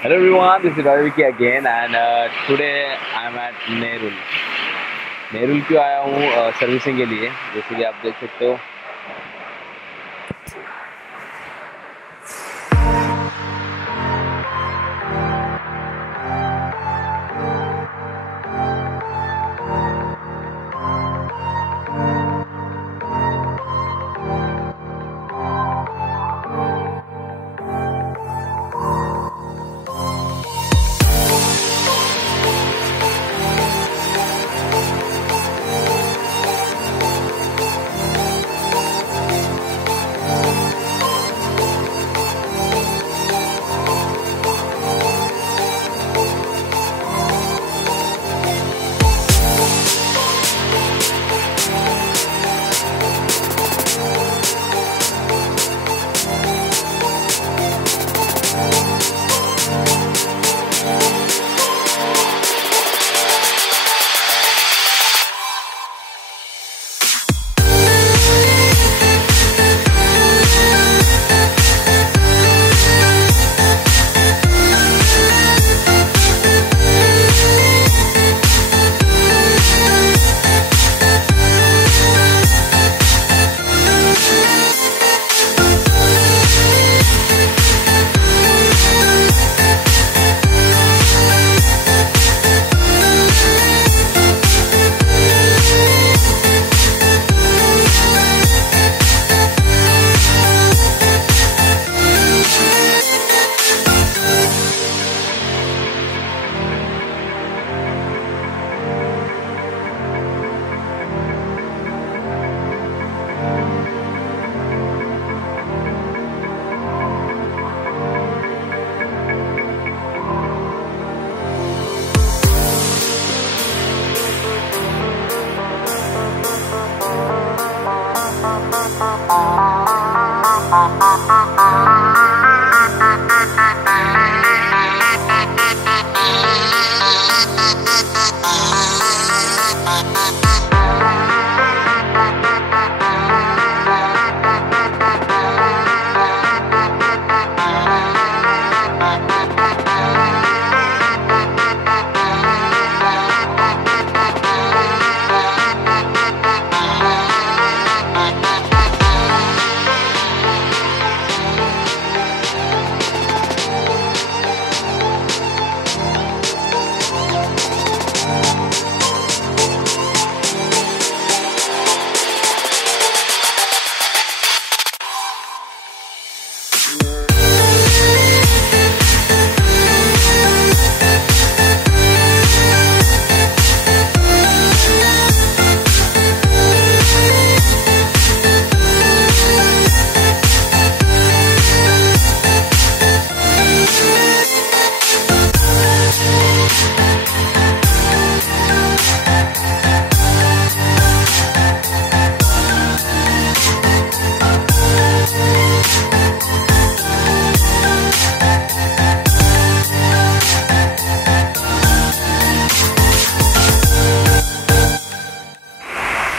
Hello everyone, this is Roger Vicky again, and today I'm at Nerul क्यों आया हूँ servicing के लिए, जैसे कि आप देख सकते हो।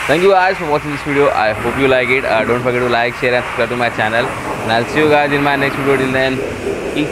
Thank you guys for watching this video. I hope you like it. Don't forget to like, share and subscribe to my channel. And I'll see you guys in my next video. Till then, peace.